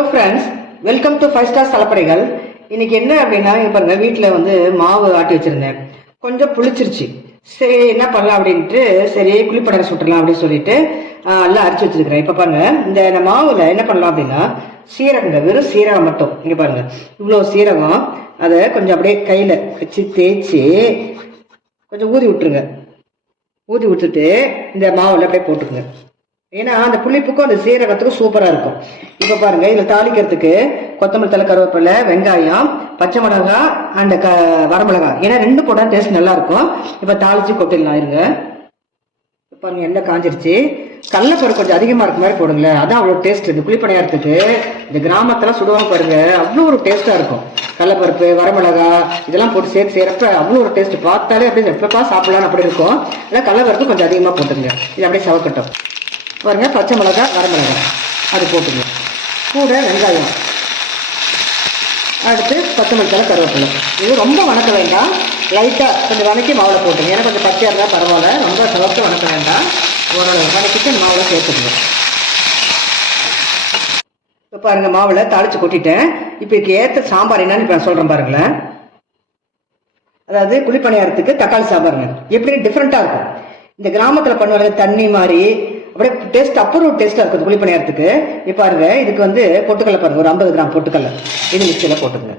Hello friends, welcome to 5 star சலப்படைகள். இன்னைக்கு என்ன அப்படின்னா, பாருங்க, வீட்டில் வந்து மாவு ஆட்டி வச்சிருந்தேன். கொஞ்சம் புளிச்சிருச்சு. சரி, என்ன பண்ணலாம் அப்படின்ட்டு, சரி குழிப்படகை சுட்டலாம் அப்படின்னு சொல்லிட்டு எல்லாம் அரைச்சி வச்சிருக்கிறேன். இப்போ பாருங்க, இந்த மாவுல என்ன பண்ணலாம் அப்படின்னா, சீரகங்க, வெறும் சீரகம் மட்டும். இங்கே பாருங்க, இவ்வளோ சீரகம். அதை கொஞ்சம் அப்படியே கையில் வச்சு தேய்ச்சி கொஞ்சம் ஊதி விட்டுருங்க. ஊதி விட்டுட்டு இந்த மாவில் அப்படியே போட்டுக்குங்க. ஏன்னா அந்த புளிப்புக்கும் அந்த சீரகத்துக்கும் சூப்பராக இருக்கும். இப்போ பாருங்க, இதில் தாளிக்கிறதுக்கு கொத்தமல்லி தழை, கருவேப்பிலை, வெங்காயம், பச்சை மிளகாய் அண்ட் வரமிளகாய், ஏன்னா ரெண்டு போட்டால் டேஸ்ட் நல்லா இருக்கும். இப்போ தாளிச்சு கொட்டிடலாம். இருங்க, பாருங்க, எண்ணெய் காஞ்சிருச்சு. கடலைப்பருப்பு கொஞ்சம் அதிகமாக இருக்க மாதிரி போடுங்களேன், அதான் அவ்வளோ டேஸ்ட். இந்த குழிப்பணியாரத்துக்கு இந்த கிராமத்தெல்லாம் சுடுவாங்க பாருங்க, அவ்வளோ ஒரு டேஸ்ட்டாக இருக்கும். கடலைப்பருப்பு, வரமிளகாய் இதெல்லாம் போட்டு சேர்த்து செய்கிறப்ப அவ்வளோ ஒரு டேஸ்ட். பார்த்தாலே அப்படியே எப்பப்பா சாப்பிடலான்னு அப்படி இருக்கும். ஆனால் கடலைப்பருப்பு கொஞ்சம் அதிகமாக போட்டுங்க. இது அப்படியே சவக்கட்டும். பாருங்க, பச்சை மிளகாய், வரமிளகாய் அது போட்டுங்க. கூட வெங்காயம், அடுத்து கொத்தமல்லி தழை, கருவேப்பிலை. இது ரொம்ப வணக்க வேண்டாம், லைட்டாக கொஞ்சம் வணக்கி மாவில் போட்டுங்க. ஏன்னா கொஞ்சம் பச்சையாக இருந்தால் பரவாயில்ல, ரொம்ப சவக்க வணக்க வேண்டாம். ஓரளவு வணக்கிட்டு மாவில் சேர்த்துக்கணும். இப்போ பாருங்கள், மாவில் தாளித்து கொட்டிட்டேன். இப்போ இதுக்கு ஏற்ற சாம்பார் என்னன்னு இப்போ நான் சொல்கிறேன் பாருங்களேன். அதாவது குழிப்பணியாரத்துக்கு தக்காளி சாம்பாருங்க, எப்படி டிஃப்ரெண்ட்டாக இருக்கும். இந்த கிராமத்தில் பண்ணுவாங்க தண்ணி மாதிரி, அப்படியே டேஸ்ட் அப்புறம் டேஸ்ட்டாக இருக்குது குழிப்பணியாரத்துக்கு. இப்போ பாருங்க, இதுக்கு வந்து பொட்டுக்கடலை பாருங்க, ஒரு 50 கிராம் பொட்டுக்கடலை இது மிக்சியில் போட்டுங்க.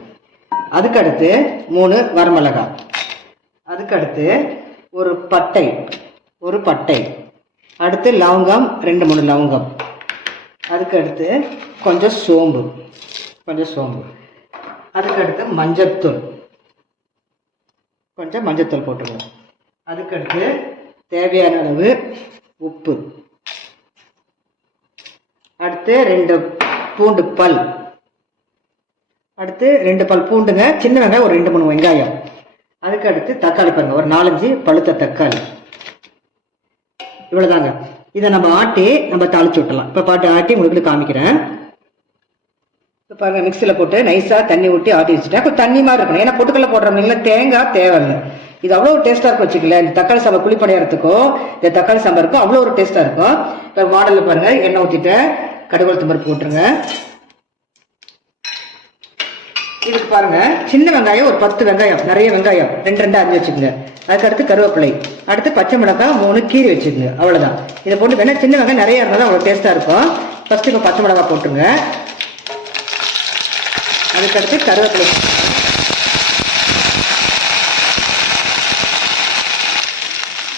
அதுக்கு அடுத்து 3 வரமிளகாய், அதுக்கு அடுத்து ஒரு பட்டை, அடுத்து லவங்கம் 2-3 லவங்கம், அதுக்கு அடுத்து கொஞ்சம் சோம்பு, அதுக்கு அடுத்து கொஞ்சம் மஞ்சத்தூள் போட்டுக்கணும். அதுக்கு அடுத்து தேவையான அளவு உப்பு, அடுத்து 2 பூண்டு பல், அடுத்து 2 பல் பூண்டுங்க, சின்ன வெங்காயம் ஒரு 2-3 வெங்காயம், அதுக்கு அடுத்து தக்காளி பாருங்க, ஒரு 4-5 பழுத்த தக்காளி. இவ்வளவுதாங்க. இதை நம்ம ஆட்டி நம்ம தாளிச்சு விட்டலாம். இப்போ ஆட்டி உங்களுக்கு காமிக்கிறேன். இப்போ பாருங்க, மிக்சியில் போட்டு நைஸாக தண்ணி ஊற்றி ஆட்டி வச்சுட்டேன். கொஞ்சம் தண்ணி மாதிரி இருக்கணும், ஏன்னா பொட்டுக்கடலை போடுறோம்னா தேங்காய் தேவையில்லை. இது அவ்வளோ ஒரு டேஸ்ட்டாக இருக்கும் வச்சுக்கல. இந்த தக்காளி சாம்பார் குழிப்பணியாரத்துக்கும் இந்த தக்காளி சாம்பாருக்கும் அவ்வளோ ஒரு டேஸ்ட்டாக இருக்கும். இப்போ மாடலில் பாருங்கள், எண்ணெய் ஊற்றிட்டேன், கடுகு பருப்பு போட்டுருங்க. இதுக்கு பாருங்க, சின்ன வெங்காயம் ஒரு 10 வெங்காயம், நிறைய வெங்காயம் 2 அரிஞ்சு வச்சுக்கோங்க. அதுக்கடுத்து கருவேப்பிலை, அடுத்து பச்சை மிளகாய் 3 கீரி வச்சுக்கோங்க. அவ்வளோதான். இதை போட்டு வேணா சின்ன வெங்காயம் நிறைய இருந்தால் தான் அவ்வளோ டேஸ்ட்டாக இருக்கும். ஃபஸ்ட்டு இப்போ பச்சை மிளகாய் போட்டுருங்க. அதுக்கடுத்து கருவேப்பிலை,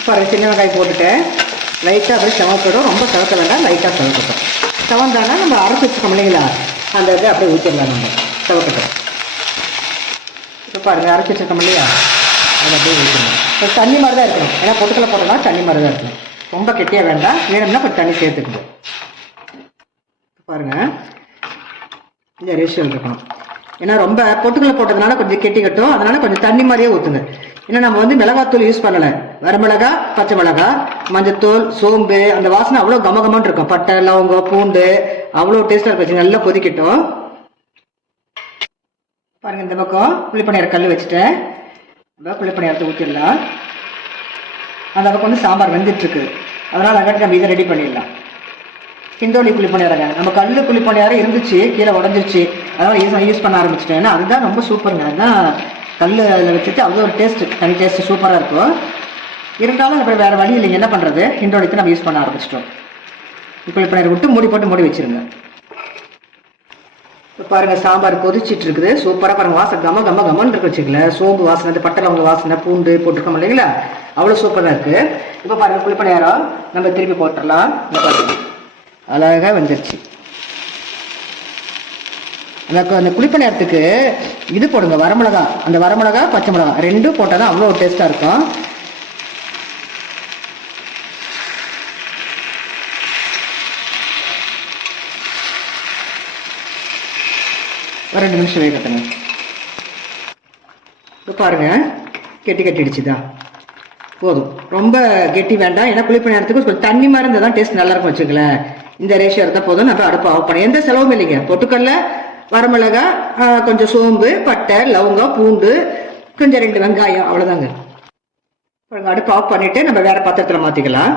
பாருங்க, சின்ன வெங்காயம் போட்டுட்டேன். லைட்டாக அப்படியே செவக்கட்டும், ரொம்ப செவக்க வேண்டாம், லைட்டாக செவக்கட்டும். செவந்தானா நம்ம அரைச்சி வச்சுக்கோம் இல்லைங்களா, அந்த இதை அப்படியே ஊற்றிடலாம். நம்ம செவக்கட்டும். இப்போ பாருங்கள், அரைச்சி வச்சுருக்கோம் இல்லையா, அதை அப்படியே ஊற்றிடணும். இப்போ தண்ணி மாதிரி தான் இருக்கணும், ஏன்னா பொட்டுக்கடலை போட்டோம்னா தண்ணி மாதிரி தான் இருக்கணும். ரொம்ப கெட்டியாக வேண்டாம், வேணும்னா கொஞ்சம் தண்ணி சேர்த்துக்கணும். பாருங்கள், இந்த ரேஷியோ இருக்கணும். ஏன்னா ரொம்ப பொட்டுக்கடலை போட்டதுனால கொஞ்சம் கெட்டி கட்டும், அதனால கொஞ்சம் தண்ணி மாதிரியே ஊற்றுங்க. ஏன்னா நம்ம வந்து மிளகாத்தூள் யூஸ் பண்ணலை, வரமிளகாய், பச்சை மிளகாய், மஞ்சத்தூள், சோம்பு, அந்த வாசனை அவ்வளோ கமகமான்னு இருக்கும். பட்டை, லவங்கம், பூண்டு அவ்வளோ டேஸ்ட்டாக இருக்கும். நல்லா கொதிக்கட்டும். பாருங்கள், இந்த பக்கம் புளிப்பணியார கல் வச்சுட்டேன். நம்ம புளிப்பணியாரத்தை ஊற்றிடலாம். அந்த பக்கம் வந்து சாம்பார் வெந்துட்டுருக்கு, அதனால் அங்கிட்டு நம்ம இதை ரெடி பண்ணிடலாம். கிண்டோலி குழிப்பணியாரங்க, நம்ம கல் குழிப்பணியாரம் இருந்துச்சு, கீழே உடஞ்சிருச்சு, அதனால் யூஸ் பண்ண ஆரம்பிச்சிட்டேன். ஏன்னா அதுதான் ரொம்ப சூப்பருங்க. அதுதான் கல் அதில் வச்சுட்டு அவ்வளோ ஒரு டேஸ்ட்டு, தனி டேஸ்ட்டு சூப்பராக இருக்கும். இருந்தாலும் அப்புறம் வேறு வழி இல்லைங்க, என்ன பண்ணுறது, கிண்டோலிக்கு நம்ம யூஸ் பண்ண ஆரம்பிச்சிட்டோம். குழிப்பணியாரம் விட்டு மூடி போட்டு மூடி வச்சுருங்க. இப்போ பாருங்கள், சாம்பார் கொதிச்சிட்டு இருக்குது சூப்பராக. பாருங்கள், வாசனை கம்மன்னு இருக்கு வச்சுக்கல. சோம்பு வாசனை, பட்டை லவங்க வாசனை, பூண்டு போட்டுருக்கோம் இல்லைங்களா, அவ்வளோ சூப்பராக இருக்குது. இப்போ பாருங்கள், குழிப்பணியாரம் நம்ம திருப்பி போட்டுடலாம். அழகாக வந்துருச்சு. அந்த குழிப்பணியாரத்துக்கு இது போடுங்க, வரமிளகாய், அந்த வரமிளகாய், பச்சை மிளகாய் 2 போட்டால் தான் அவ்வளோ டேஸ்ட்டாக இருக்கும். ஒரு 2 நிமிஷம் வேகட்டுங்க. இப்போ பாருங்க, கெட்டிடுச்சுதான், போதும். ரொம்ப கெட்டி வேண்டாம், ஏன்னா குழிப்பணியாரத்துக்கு கொஞ்சம் தண்ணி மாதிரி இருந்தால் தான் டேஸ்ட் நல்லா இருக்கும் வச்சுக்கல. இந்த ரேஷியோ இருந்தால் போதும். நம்ம அடுப்பு ஆஃப் பண்ண எந்த செலவும் இல்லைங்க. பொட்டுக்கடலை, வரமிளகாய், கொஞ்சம் சோம்பு, பட்டை, லவங்கம், பூண்டு, கொஞ்சம் 2 வெங்காயம், அவ்வளோதாங்க. அடுப்பு ஆஃப் பண்ணிவிட்டு நம்ம வேறு பாத்திரத்தில் மாற்றிக்கலாம்.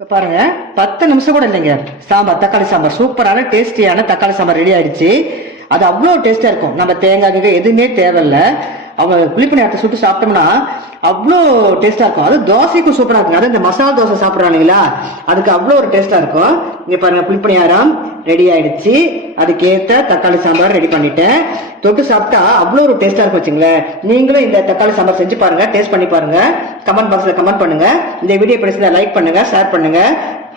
இப்போ பாருங்க 10 நிமிஷம் கூட இல்லைங்க, சாம்பார் தக்காளி சாம்பார் சூப்பரான டேஸ்டியான தக்காளி சாம்பார் ரெடி ஆயிடுச்சு. அது அவ்வளோ டேஸ்டா இருக்கும். நம்ம தேங்காய் எதுவுமே தேவையில்லை. அவங்க புளிப்பணியாரத்தை சுட்டு சாப்பிட்டோம்னா அவ்வளோ டேஸ்டா இருக்கும். அது தோசைக்கும் சூப்பராக இருக்கும். அது இந்த மசாலா தோசை சாப்பிட்றாங்களா அதுக்கு அவ்வளோ ஒரு டேஸ்டா இருக்கும். இங்கே பாருங்க புளிப்பணியாரம் ரெடி ஆயிடுச்சு. அதுக்கேற்ற தக்காளி சாம்பார் ரெடி பண்ணிட்டேன். தொட்டு சாப்பிட்டா அவ்வளோ ஒரு டேஸ்டா இருக்கும் வச்சுங்களேன். நீங்களும் இந்த தக்காளி சாம்பார் செஞ்சு பாருங்க, டேஸ்ட் பண்ணி பாருங்க. கமெண்ட் பாக்ஸ்ல கமெண்ட் பண்ணுங்க. இந்த வீடியோ பிடிச்சதை லைக் பண்ணுங்க, ஷேர் பண்ணுங்க.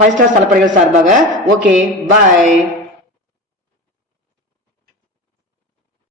5 ஸ்டார் தலப்பறைகள் சார்பாக ஓகே பாய்.